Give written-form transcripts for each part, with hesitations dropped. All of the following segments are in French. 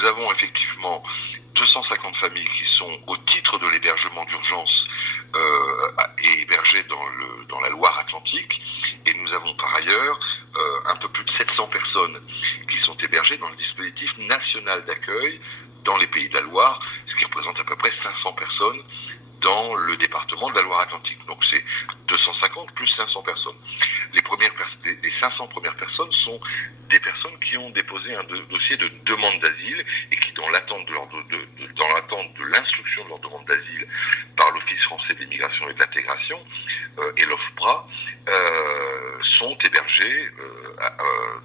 nous avons effectivement 250 familles qui sont au titre de l'hébergement d'urgence hébergées dans la Loire-Atlantique, et nous avons par ailleurs un peu plus de 700 personnes qui sont hébergées dans le dispositif national d'accueil dans les Pays de la Loire, ce qui représente à peu près 500 personnes dans le département de la Loire-Atlantique. Donc c'est 250 plus 500 personnes. Les 500 premières personnes sont des personnes qui ont déposé un dossier de demande d'asile et qui, dans l'attente de l'instruction de leur demande d'asile par l'Office français de l'immigration et de l'intégration et l'OFPRA, sont hébergés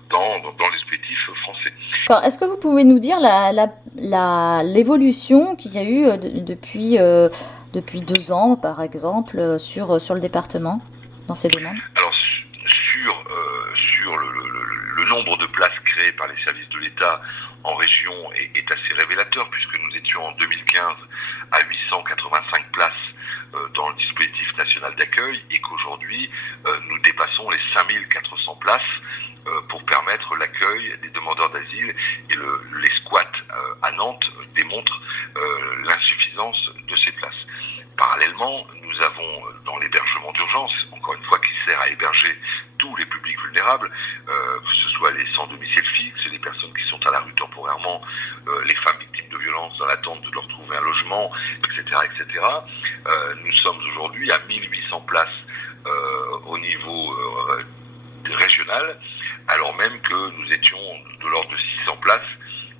dans les dispositifs français. D'accord. Est-ce que vous pouvez nous dire l'évolution qu'il y a eu depuis 2 ans, par exemple, sur le département, dans ces demandes? Alors sur le nombre de places créées par les services de l'État en région est assez révélateur, puisque nous étions en 2015 à 885 places dans le dispositif national d'accueil, et qu'aujourd'hui nous dépassons les 5400 places pour permettre l'accueil des demandeurs d'asile, et les squats à Nantes démontrent l'insuffisance de ces places. Parallèlement, nous avons dans l'hébergement d'urgence, encore une fois, qui sert à héberger tous les publics vulnérables, que ce soit les sans domicile fixe, les personnes qui sont à la rue temporairement, les femmes victimes de violences dans l'attente de leur trouver un logement, etc., etc. Nous sommes aujourd'hui à 1800 places au niveau régional, alors même que nous étions de l'ordre de 600 places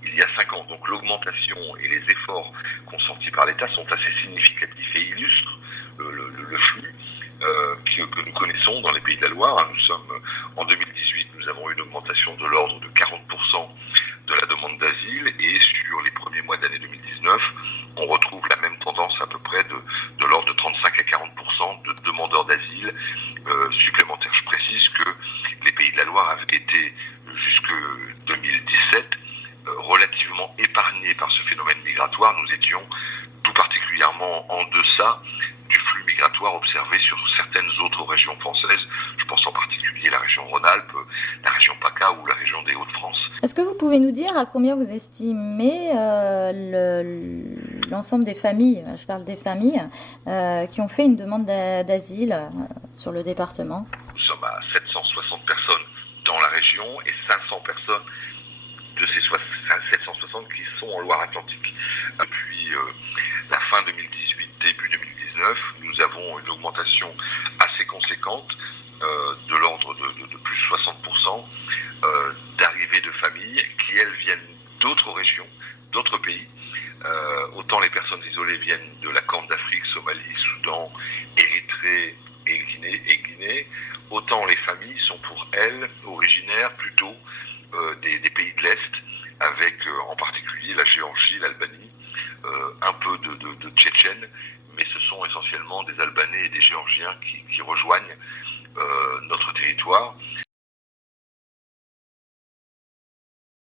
il y a 5 ans. Donc l'augmentation et les efforts consentis par l'État sont assez significatifs et illustrent le flux que nous connaissons dans les Pays de la Loire. Nous sommes en 2018, nous avons eu une augmentation de l'ordre de 40% de la demande d'asile, et sur les premiers mois d'année 2019, on retrouve la même tendance à peu près de l'ordre de 35 à 40% de demandeurs d'asile supplémentaires. Je précise que les Pays de la Loire avaient été jusque 2017 relativement épargnés par ce phénomène migratoire. Nous étions tout particulièrement en deçà du flux migratoire observé sur certaines autres régions françaises. Je pense en particulier à la région Rhône-Alpes, la région PACA ou la région des Hauts-de-France. Est-ce que vous pouvez nous dire à combien vous estimez l'ensemble des familles, je parle des familles, qui ont fait une demande d'asile sur le département? Nous sommes à 760 personnes dans la région et 500 personnes de ces 760 qui sont en Loire-Atlantique. Depuis la fin 2018, début 2019, nous avons une augmentation assez conséquente de l'ordre de plus de 60% d'arrivées de familles qui, elles, viennent d'autres régions, d'autres pays. Autant les personnes isolées viennent de la Corne d'Afrique, Somalie, Soudan, Érythrée et Guinée, autant les familles sont pour elles originaires plutôt des pays de l'Est, avec en particulier la Géorgie, l'Albanie, un peu de Tchétchènes, mais ce sont essentiellement des Albanais et des Géorgiens qui rejoignent notre territoire.